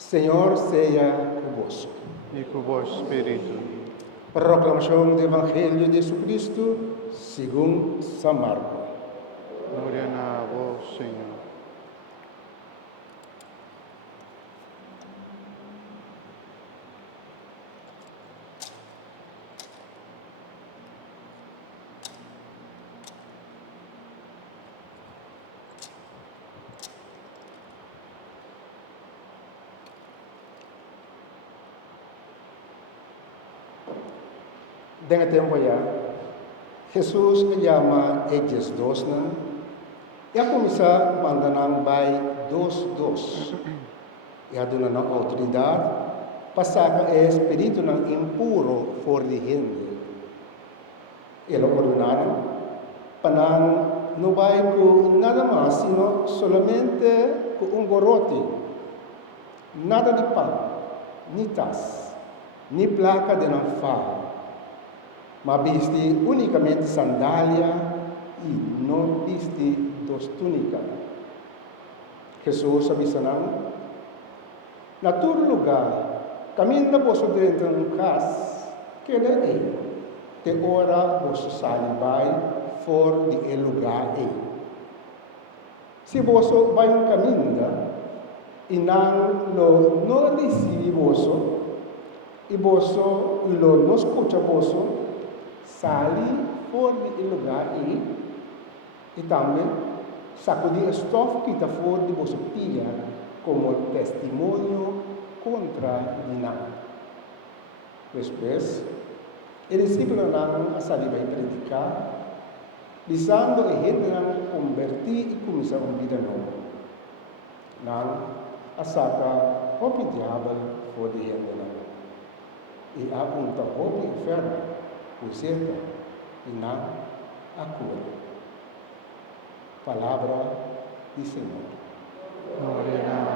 Senhor seja convosco. E com o vosso Espírito. Proclamação do Evangelho de Jesus Cristo segundo São Marcos. Glória a vós, Senhor. Dengan tempo ya, Jesus chama eles dois, e a começar a mandar by dos. E a dona na autoridade, passar o espírito impuro for de gente. Ele ordenaram, para não vai com nada mais, sino solamente com gorote. Nada de pão, ni tas, ni placa de não fala. Mas viste unicamente sandália e não viste dos túnicas. Jesus avisaram, na todo lugar, caminha você dentro de casa, que é te ora você sai vai fora de lugar Se você vai caminho e não recebe você, e você não escuta você, sali fora de lugar e também sacudir o estofo que está fora de você pilha como testemunho contra nada. Depois, o discípulo não vai predicar, visando a gente não convertir e começar uma vida nova. Não, a saca o diabo fora de gente não. E apunta o inferno. O certo e não a cura. Palavra do Senhor. Glória a